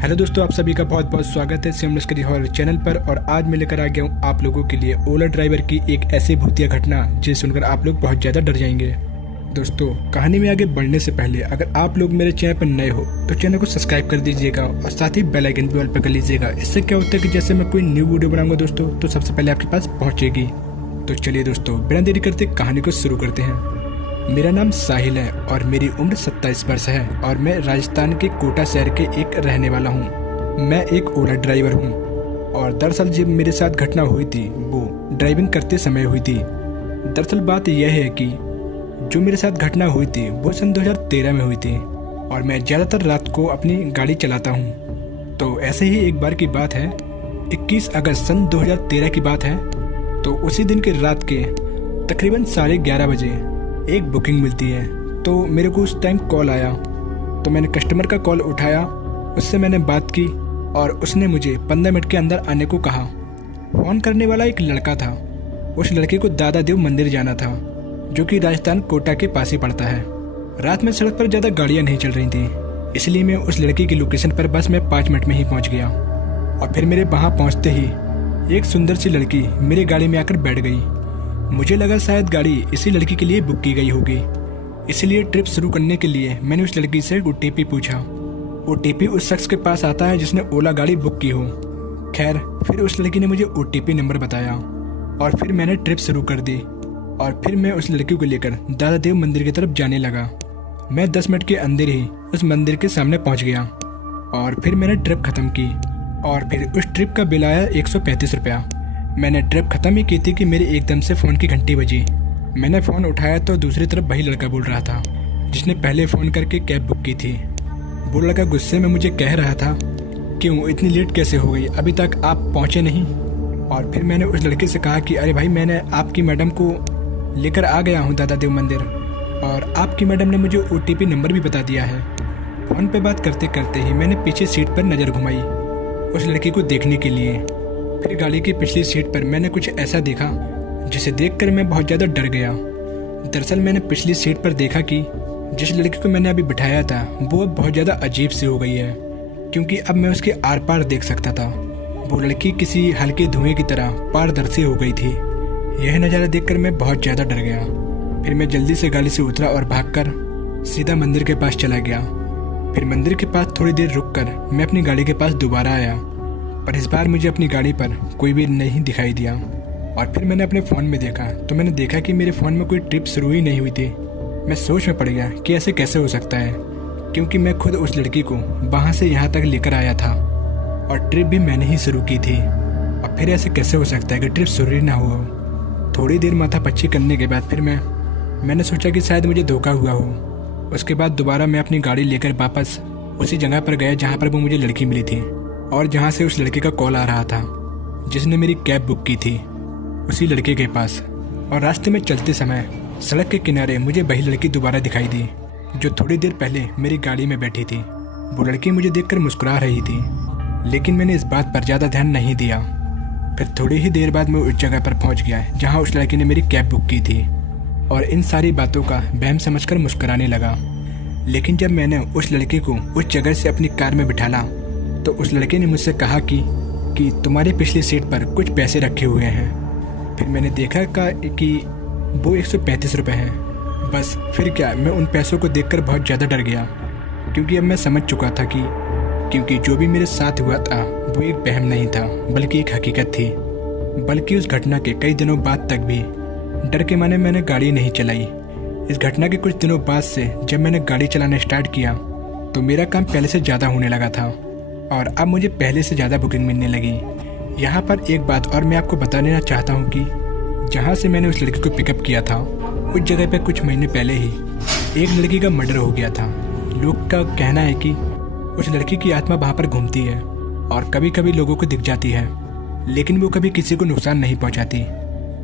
Hello दोस्तों, आप सभी का बहुत बहुत स्वागत है सिम लश्करी हॉरर चैनल पर। और आज मैं लेकर आ गया हूँ आप लोगों के लिए ओला ड्राइवर की एक ऐसी भूतिया घटना जिसे सुनकर आप लोग बहुत ज़्यादा डर जाएंगे। दोस्तों, कहानी में आगे बढ़ने से पहले अगर आप लोग मेरे चैनल पर नए हो तो चैनल को सब्सक्राइब कर दीजिएगा और साथ ही बेल आइकन भी ऑल पर कर लीजिएगा। इससे क्या होता है कि जैसे मैं कोई न्यू वीडियो बनाऊंगा दोस्तों तो सबसे पहले आपके पास पहुँचेगी। तो चलिए दोस्तों, बिना देरी करते कहानी को शुरू करते हैं। मेरा नाम साहिल है और मेरी उम्र 27 वर्ष है और मैं राजस्थान के कोटा शहर के एक रहने वाला हूँ। मैं एक ओला ड्राइवर हूँ और दरअसल जब मेरे साथ घटना हुई थी वो ड्राइविंग करते समय हुई थी। दरअसल बात यह है कि जो मेरे साथ घटना हुई थी वो सन 2013 में हुई थी और मैं ज़्यादातर रात को अपनी गाड़ी चलाता हूँ। तो ऐसे ही एक बार की बात है, 21 अगस्त सन 2013 की बात है। तो उसी दिन के रात के तकरीबन 11:30 बजे एक बुकिंग मिलती है। तो मेरे को उस टाइम कॉल आया तो मैंने कस्टमर का कॉल उठाया, उससे मैंने बात की और उसने मुझे 15 मिनट के अंदर आने को कहा। फ़ोन करने वाला एक लड़का था। उस लड़के को दादा देव मंदिर जाना था जो कि राजस्थान कोटा के पास ही पड़ता है। रात में सड़क पर ज़्यादा गाड़ियाँ नहीं चल रही थी, इसलिए मैं उस लड़के की लोकेशन पर बस मैं 5 मिनट में ही पहुँच गया। और फिर मेरे वहाँ पहुँचते ही एक सुंदर सी लड़की मेरी गाड़ी में आकर बैठ गई। मुझे लगा शायद गाड़ी इसी लड़की के लिए बुक की गई होगी, इसलिए ट्रिप शुरू करने के लिए मैंने उस लड़की से OTP पूछा। OTP उस शख्स के पास आता है जिसने ओला गाड़ी बुक की हो। खैर, फिर उस लड़की ने मुझे OTP नंबर बताया और फिर मैंने ट्रिप शुरू कर दी। और फिर मैं उस लड़की को लेकर दादा देव मंदिर की तरफ जाने लगा। मैं 10 मिनट के अंदर ही उस मंदिर के सामने पहुंच गया और फिर मैंने ट्रिप ख़त्म की। और फिर उस ट्रिप का बिल आया 135 रुपया। मैंने ट्रिप ख़त्म ही की थी कि मेरे एकदम से फ़ोन की घंटी बजी। मैंने फ़ोन उठाया तो दूसरी तरफ वही लड़का बोल रहा था जिसने पहले फ़ोन करके कैब बुक की थी। वो लड़का गुस्से में मुझे कह रहा था, क्यों इतनी लेट कैसे हो गई, अभी तक आप पहुँचे नहीं। और फिर मैंने उस लड़के से कहा कि अरे भाई, मैंने आपकी मैडम को लेकर आ गया हूँ दादा देव मंदिर और आपकी मैडम ने मुझे OTP नंबर भी बता दिया है। फ़ोन पे बात करते करते ही मैंने पीछे सीट पर नज़र घुमाई उस लड़की को देखने के लिए। फिर गाड़ी की पिछली सीट पर मैंने कुछ ऐसा देखा जिसे देखकर मैं बहुत ज़्यादा डर गया। दरअसल मैंने पिछली सीट पर देखा कि जिस लड़की को मैंने अभी बिठाया था वो अब बहुत ज़्यादा अजीब सी हो गई है, क्योंकि अब मैं उसके आर पार देख सकता था। वो लड़की किसी हल्के धुएं की तरह पारदर्शी हो गई थी। यह नज़ारा देखकर मैं बहुत ज़्यादा डर गया। फिर मैं जल्दी से गाड़ी से उतरा और भागकर सीधा मंदिर के पास चला गया। फिर मंदिर के पास थोड़ी देर रुककर मैं अपनी गाड़ी के पास दोबारा आया, पर इस बार मुझे अपनी गाड़ी पर कोई भी नहीं दिखाई दिया। और फिर मैंने अपने फ़ोन में देखा तो मैंने देखा कि मेरे फ़ोन में कोई ट्रिप शुरू ही नहीं हुई थी। मैं सोच में पड़ गया कि ऐसे कैसे हो सकता है, क्योंकि मैं खुद उस लड़की को वहाँ से यहाँ तक लेकर आया था और ट्रिप भी मैंने ही शुरू की थी। और फिर ऐसे कैसे हो सकता है कि ट्रिप शुरू ही ना हुआ हो। थोड़ी देर माथापच्ची करने के बाद फिर मैंने सोचा कि शायद मुझे धोखा हुआ हो। उसके बाद दोबारा मैं अपनी गाड़ी लेकर वापस उसी जगह पर गया जहाँ पर वो मुझे लड़की मिली थी और जहाँ से उस लड़के का कॉल आ रहा था जिसने मेरी कैब बुक की थी, उसी लड़के के पास। और रास्ते में चलते समय सड़क के किनारे मुझे वही लड़की दोबारा दिखाई दी जो थोड़ी देर पहले मेरी गाड़ी में बैठी थी। वो लड़की मुझे देखकर मुस्कुरा रही थी, लेकिन मैंने इस बात पर ज़्यादा ध्यान नहीं दिया। फिर थोड़ी ही देर बाद मैं उस जगह पर पहुँच गया जहाँ उस लड़की ने मेरी कैब बुक की थी और इन सारी बातों का वहम समझकर मुस्कुराने लगा। लेकिन जब मैंने उस लड़की को उस जगह से अपनी कार में बिठाला तो उस लड़के ने मुझसे कहा कि तुम्हारी पिछली सीट पर कुछ पैसे रखे हुए हैं। फिर मैंने देखा कि वो 135 रुपये हैं। बस फिर क्या, मैं उन पैसों को देखकर बहुत ज़्यादा डर गया, क्योंकि अब मैं समझ चुका था क्योंकि जो भी मेरे साथ हुआ था वो एक वहम नहीं था बल्कि एक हकीकत थी। बल्कि उस घटना के कई दिनों बाद तक भी डर के मारे मैंने गाड़ी नहीं चलाई। इस घटना के कुछ दिनों बाद से जब मैंने गाड़ी चलाना स्टार्ट किया तो मेरा काम पहले से ज़्यादा होने लगा था और अब मुझे पहले से ज़्यादा बुकिंग मिलने लगी। यहाँ पर एक बात और मैं आपको बता देना चाहता हूँ कि जहाँ से मैंने उस लड़की को पिकअप किया था उस जगह पे कुछ महीने पहले ही एक लड़की का मर्डर हो गया था। लोग का कहना है कि उस लड़की की आत्मा वहाँ पर घूमती है और कभी कभी लोगों को दिख जाती है, लेकिन वो कभी किसी को नुकसान नहीं पहुँचाती।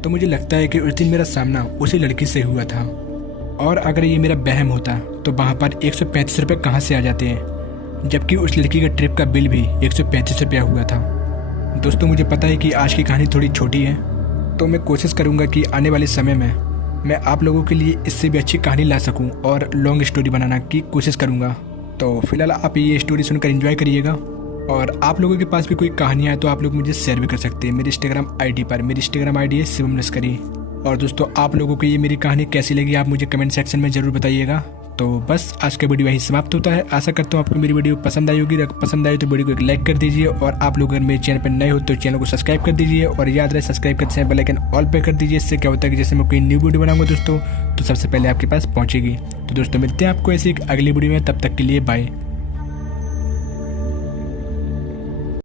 तो मुझे लगता है कि उस दिन मेरा सामना उसी लड़की से हुआ था। और अगर ये मेरा वहम होता तो वहाँ पर 135 रुपये कहाँ से आ जाते हैं, जबकि उस लड़की का ट्रिप का बिल भी 135 रुपया हुआ था। दोस्तों, मुझे पता है कि आज की कहानी थोड़ी छोटी है, तो मैं कोशिश करूँगा कि आने वाले समय में मैं आप लोगों के लिए इससे भी अच्छी कहानी ला सकूँ और लॉन्ग स्टोरी बनाना की कोशिश करूँगा। तो फिलहाल आप ये स्टोरी सुनकर एंजॉय करिएगा और आप लोगों के पास भी कोई कहानियाँ है तो आप लोग मुझे शेयर भी कर सकते हैं मेरी इंस्टाग्राम आईडी पर। मेरी इंस्टाग्राम आईडी है शिवम लश्करी। और दोस्तों आप लोगों को ये मेरी कहानी कैसी लगी आप मुझे कमेंट सेक्शन में ज़रूर बताइएगा। तो बस आज का वीडियो यहीं समाप्त होता है। आशा करता हूँ आपको मेरी वीडियो पसंद आई होगी। पसंद आई तो वीडियो को एक लाइक कर दीजिए और आप लोग अगर मेरे चैनल पर नए हो तो चैनल को सब्सक्राइब कर दीजिए और याद रहे सब्सक्राइब करते समय बेल आइकन ऑल पे कर दीजिए। इससे क्या होता है कि जैसे मैं कोई न्यू वीडियो बनाऊंगा दोस्तों तो सबसे पहले आपके पास पहुँचेगी। तो दोस्तों मिलते हैं आपको ऐसी एक अगली वीडियो में, तब तक के लिए बाय।